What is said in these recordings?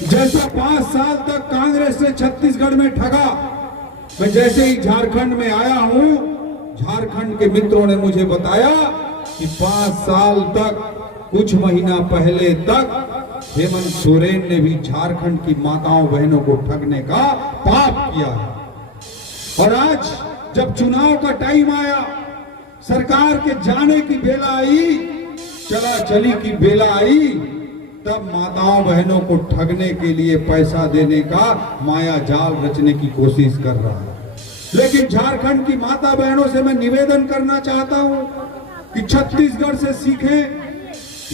जैसा 5 साल तक कांग्रेस ने छत्तीसगढ़ में ठगा, मैं जैसे ही झारखंड में आया हूं, झारखंड के मित्रों ने मुझे बताया कि 5 साल तक, कुछ महीना पहले तक हेमंत सोरेन ने भी झारखंड की माताओं बहनों को ठगने का पाप किया है। और आज जब चुनाव का टाइम आया, सरकार के जाने की बेला आई, चला चली की बेला आई, तब माताओं बहनों को ठगने के लिए पैसा देने का माया जाल रचने की कोशिश कर रहा है। लेकिन झारखंड की माता बहनों से मैं निवेदन करना चाहता हूं कि छत्तीसगढ़ से सीखें।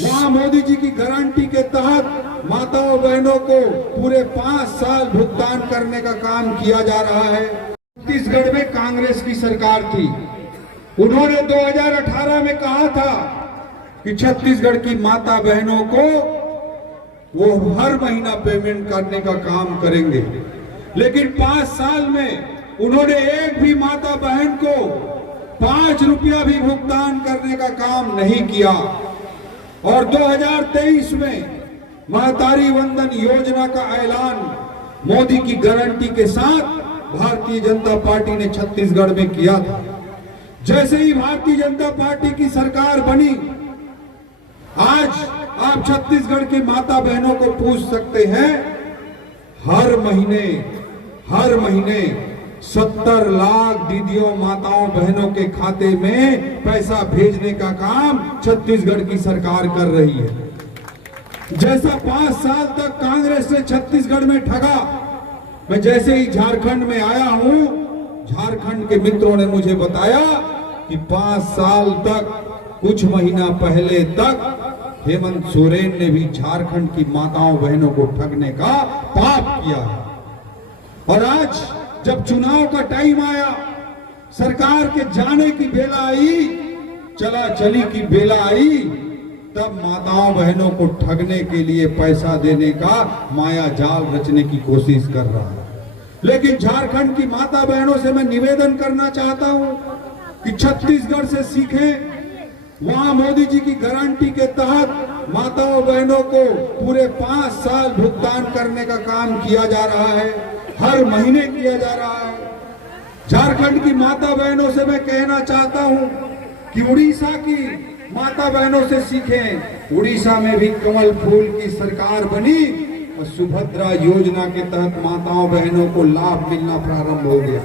वहां मोदी जी की गारंटी के तहत माताओं बहनों को पूरे 5 साल भुगतान करने का काम किया जा रहा है। छत्तीसगढ़ में कांग्रेस की सरकार थी, उन्होंने 2018 में कहा था कि छत्तीसगढ़ की माता बहनों को वो हर महीना पेमेंट करने का काम करेंगे। लेकिन 5 साल में उन्होंने एक भी माता बहन को 5 रुपया भी भुगतान करने का काम नहीं किया। और 2023 में महतारी वंदन योजना का ऐलान मोदी की गारंटी के साथ भारतीय जनता पार्टी ने छत्तीसगढ़ में किया था। जैसे ही भारतीय जनता पार्टी की सरकार बनी, आज आप छत्तीसगढ़ के माता बहनों को पूछ सकते हैं, हर महीने 70 लाख दीदियों माताओं बहनों के खाते में पैसा भेजने का काम छत्तीसगढ़ की सरकार कर रही है। जैसा 5 साल तक कांग्रेस ने छत्तीसगढ़ में ठगा, मैं जैसे ही झारखंड में आया हूं, झारखंड के मित्रों ने मुझे बताया कि 5 साल तक, कुछ महीना पहले तक हेमंत सोरेन ने भी झारखंड की माताओं बहनों को ठगने का पाप किया है। और आज जब चुनाव का टाइम आया, सरकार के जाने की बेला आई, चला चली की बेला आई, तब माताओं बहनों को ठगने के लिए पैसा देने का माया जाल रचने की कोशिश कर रहा है। लेकिन झारखंड की माता बहनों से मैं निवेदन करना चाहता हूं कि छत्तीसगढ़ से सीखें। वहां मोदी जी की गारंटी के तहत माताओं बहनों को पूरे 5 साल भुगतान करने का काम किया जा रहा है, हर महीने किया जा रहा है। झारखंड की माता बहनों से मैं कहना चाहता हूं कि उड़ीसा की माता बहनों से सीखें। उड़ीसा में भी कमल फूल की सरकार बनी और सुभद्रा योजना के तहत माताओं बहनों को लाभ मिलना प्रारंभ हो गया।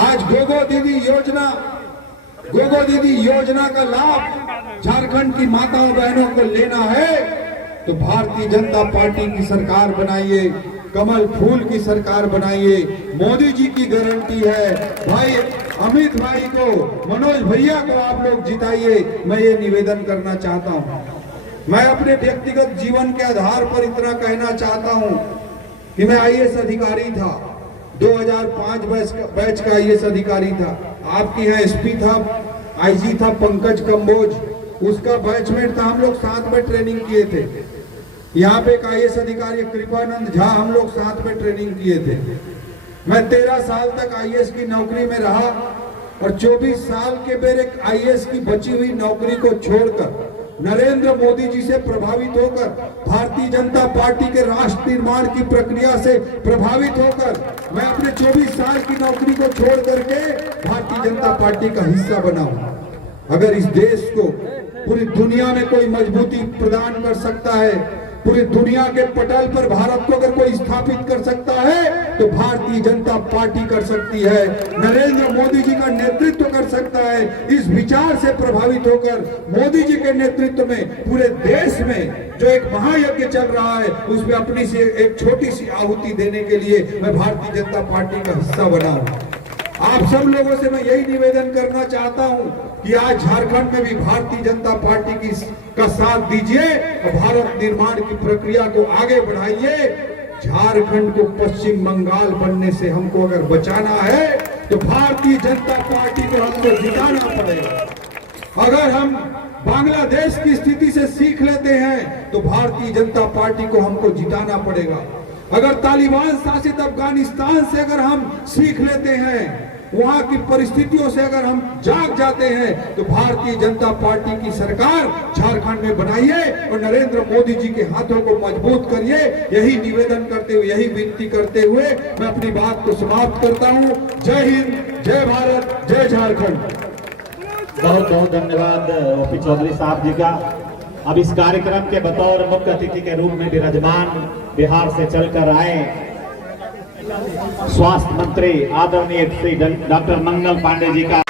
आज गोगो दीदी योजना का लाभ झारखंड की माताओं बहनों को लेना है तो भारतीय जनता पार्टी की सरकार बनाइए, कमल फूल की सरकार बनाइए। मोदी जी की गारंटी है, भाई अमित भाई को, मनोज भैया को आप लोग जिताइए। मैं ये निवेदन करना चाहता हूं। मैं अपने व्यक्तिगत जीवन के आधार पर इतना कहना चाहता हूं कि मैं आईएएस अधिकारी था, 2005 बैच का आईएएस अधिकारी था। आपके यहाँ एसपी था, आईजी था पंकज कंबोज, उसका बैचमेट था, हम लोग साथ में ट्रेनिंग किए थे। यहाँ पे एक आईएएस अधिकारी कृपानंद झा, हम लोग साथ में ट्रेनिंग किए थे। मैं 13 साल तक आईएएस की नौकरी में रहा और 24 साल के बेर एक आईएएस की बची हुई नौकरी को छोड़कर नरेंद्र मोदी जी से प्रभावित होकर, भारतीय जनता पार्टी के राष्ट्र निर्माण की प्रक्रिया से प्रभावित होकर मैं अपने 24 साल की नौकरी को छोड़ करके भारतीय जनता पार्टी का हिस्सा बना हूं। अगर इस देश को पूरी दुनिया में कोई मजबूती प्रदान कर सकता है, पूरी दुनिया के पटल पर भारत को अगर कोई स्थापित कर सकता है तो भारतीय जनता पार्टी कर सकती है, नरेंद्र मोदी जी का नेतृत्व कर सकता है। इस विचार से प्रभावित होकर मोदी जी के नेतृत्व में पूरे देश में जो एक महायज्ञ चल रहा है, उसमें अपनी सी एक छोटी सी आहुति देने के लिए मैं भारतीय जनता पार्टी का हिस्सा बना हूं। आप सब लोगों से मैं यही निवेदन करना चाहता हूं कि आज झारखंड में भी भारतीय जनता पार्टी का साथ दीजिए और भारत निर्माण की प्रक्रिया को आगे बढ़ाइए। झारखंड को पश्चिम बंगाल बनने से हमको अगर बचाना है तो भारतीय जनता पार्टी को हमको जिताना पड़ेगा। अगर हम बांग्लादेश की स्थिति से सीख लेते हैं तो भारतीय जनता पार्टी को हमको जिताना पड़ेगा। अगर तालिबान शासित अफगानिस्तान से अगर हम सीख लेते हैं वहां की परिस्थितियों से अगर हम जाग जाते हैं तो भारतीय जनता पार्टी की सरकार झारखंड में बनाइए और नरेंद्र मोदी जी के हाथों को मजबूत करिए। यही निवेदन करते हुए, यही विनती करते हुए मैं अपनी बात को समाप्त करता हूं। जय हिंद, जय भारत, जय झारखंड। बहुत बहुत धन्यवाद ओपी चौधरी साहब जी का। अब इस कार्यक्रम के बतौर मुख्य अतिथि के रूप में विराजमान बिहार से चलकर आए स्वास्थ्य मंत्री आदरणीय श्री डॉक्टर मंगल पांडे जी का